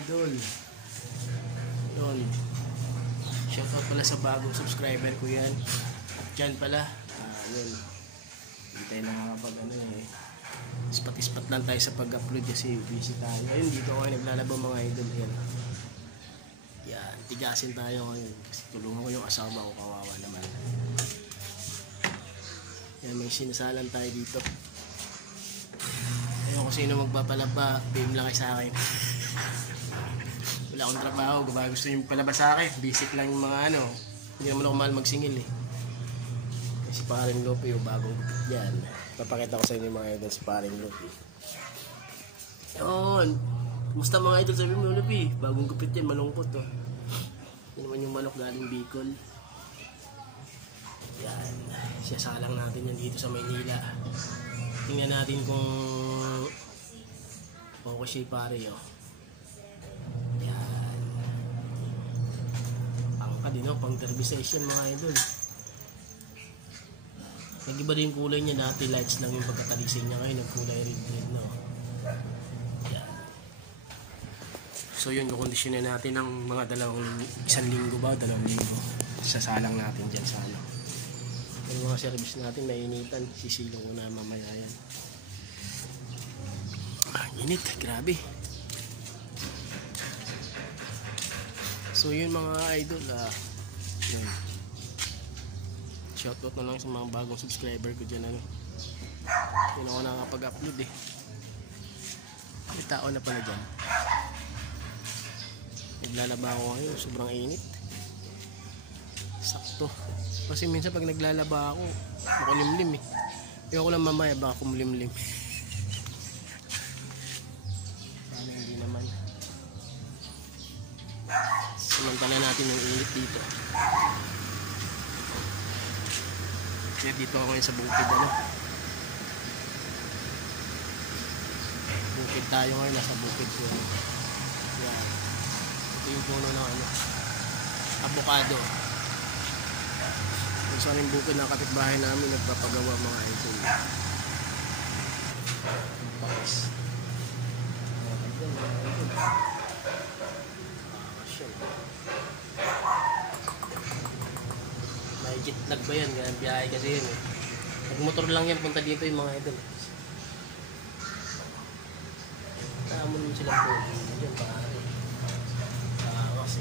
idol. Yun. Shoutout pala sa bagong subscriber ko yan. At dyan pala. Yun. Hindi tayo nakakapag ispat-ispat lang tayo sa pag-upload kasi busy tayo. Ayun, dito ako naglalaba mga idol. Yan. Yan. Tigasin tayo ngayon. Kasi tulungan ko yung asawa ko. Kawawa naman. Yan. May sinasalan tayo dito. Ayun, kung sino magpapalaba, PM lang kayo sa akin. Wala akong trabaho, gusto nyo palaba sa akin. Basic lang yung mga hindi naman ako mahal magsingil Kasi paring Lupi yung bagong gupit yan. Papakita ko sa inyo mga idol si paring Lupi. Yun. Kumusta mga idol, sabi mo Lupi? Bagong gupit yan, malungkot Yun naman yung manok galing Bicol. Yan. Siyasalang natin yan dito sa Maynila. Tingnan natin kung okay siya pare Yan. Pangka din pang turbization mga idol. Nag-iba din yung kulay niya. Dati lights lang yung pagkatalising niya. Ngayon nagkulay red Yan. So yun, kukondisyonin natin ng mga isang linggo ba? 2 linggo. Sasalang natin dyan sa yung mga service natin nainitan. Sisilong ko na mamaya yan. Init, grabe. So yun mga idol, yun. Shoutout na lang sa mga bagong subscriber ko dyan. Yun ako nakapag-upload May tao na pala dyan. Naglalaba ako ngayon, sobrang init. Sakto. Kasi minsan pag naglalaba ako, makulimlim Ayoko lang mamaya baka kumulimlim. Sana hindi naman. Samantala natin yung init dito. Kaya dito ako ngayon sa bukid Bukid tayo ngayon, nasa bukid ko. Yan. Ito yung puno ng avocado. Kung saan yung bukid ng kapitbahay namin nagpapagawa mga idol. Pakis. May jet lag ba yan? Ganyan biyahe kasi yun Nagmotor lang yan punta dito yung mga idol. Naamon mo sila po. Diyan pare. Kasi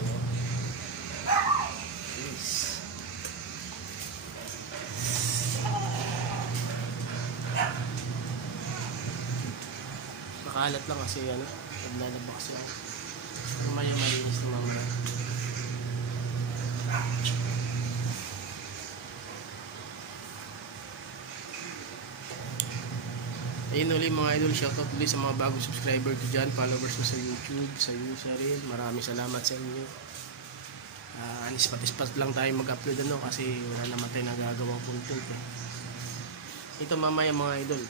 Nakalat lang kasi naglalaba kasi ako. Kumaya malinis na mga ayun ulit mga idol, shoutout ulit sa mga bagong subscriber ko dyan, followers ko sa YouTube, sa user rin. Maraming salamat sa inyo. Ispat-ispat lang tayo mag-upload kasi wala naman tayo nagagawang content Ito mamaya mga idol,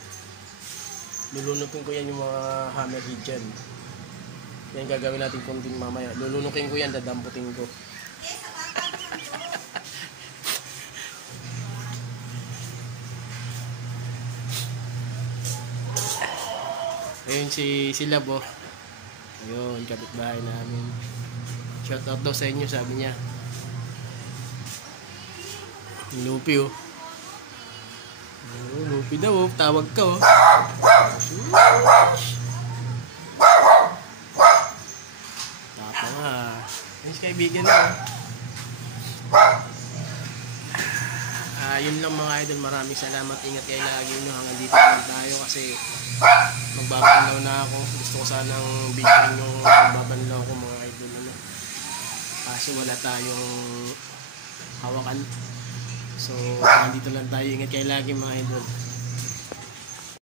lulunukin ko yan yung mga hammerhead dyan. Yan gagawin natin content mamaya. Lulunukin ko yan, dadamputin ko. Ayun si Lab Ayun, kapitbahay namin. Shoutout daw sa inyo, sabi niya. Lupi Lupi daw tawag ka Tapa nga. Ayun si kaibigan yun lang mga idol, maraming salamat. Ingat kayo lagi hanggang dito lang tayo kasi magbabanlaw na ako. Gusto ko sanang bigyan yung magbabanlaw ko mga idol kasi wala tayong hawakan. So nandito lang tayo. Ingat kayo lagi mga idol.